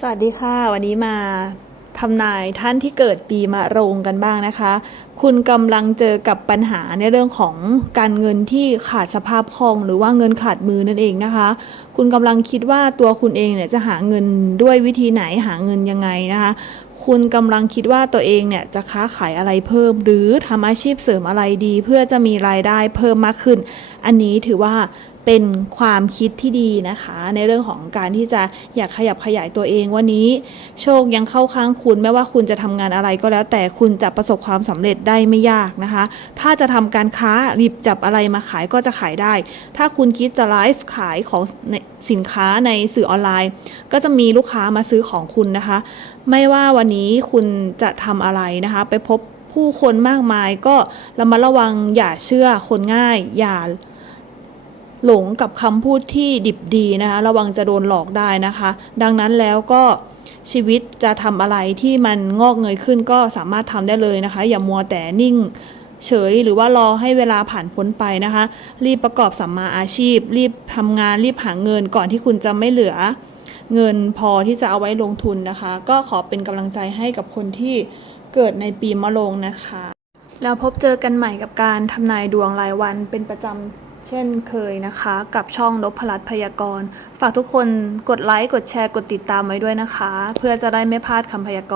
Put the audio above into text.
สวัสดีค่ะ วันนี้มาทำนายท่านที่เกิดปีมะโรงกันบ้างนะคะ คุณกำลังเจอกับปัญหาในเรื่องของการเงินที่ขาดสภาพคล่อง หรือว่าเงินขาดมือนั่นเองนะคะ คุณกำลังคิดว่าตัวคุณเองเนี่ยจะหาเงินด้วยวิธีไหนหาเงินยังไงนะคะ คุณกำลังคิดว่าตัวเองเนี่ยจะค้าขายอะไรเพิ่ม หรือทำอาชีพเสริมอะไรดี เพื่อจะมีรายได้เพิ่มมากขึ้น อันนี้ถือว่า เป็นความคิดที่ดีนะคะ ในเรื่องของการที่จะอยากขยับขยายตัวเองวันนี้ โชคยังเข้าข้างคุณไม่ว่าคุณจะทำงานอะไรก็แล้ว แต่คุณจะประสบความสำเร็จได้ไม่ยากนะคะ ถ้าจะทำการค้าหยิบจับอะไรมาขายก็จะขายได้ ถ้าคุณคิดจะไลฟ์ขายของสินค้าในสื่อออนไลน์ ก็จะมีลูกค้ามาซื้อของคุณนะคะ ไม่ว่าวันนี้คุณจะทำอะไรนะคะ ไปพบผู้คนมากมายก็ระมัดระวังอย่าเชื่อคนง่ายอย่า หลงกับคำพูดที่ดิบดีนะคะ ระวังจะโดนหลอกได้นะคะ ดังนั้นแล้วก็ชีวิตจะทำอะไรที่มันงอกเงยขึ้นก็สามารถทำได้เลยนะคะ อย่ามัวแต่นิ่งเฉยหรือว่ารอให้เวลาผ่านพ้นไปนะคะ รีบประกอบสัมมาอาชีพ รีบทำงานรีบหาเงินก่อนที่คุณจะไม่เหลือ เงินพอที่จะเอาไว้ลงทุนนะคะ ก็ขอเป็นกำลังใจให้กับคนที่เกิดในปีมะโรงนะคะ แล้วพบเจอกันใหม่กับการทำนายดวงรายวันเป็นประจำ เช่นเคยนะคะ กับช่องนพรัตพยากรณ์ ฝากทุกคนกดไลค์ กดแชร์ กดติดตามไว้ด้วยนะคะ เพื่อจะได้ไม่พลาดคำพยากรณ์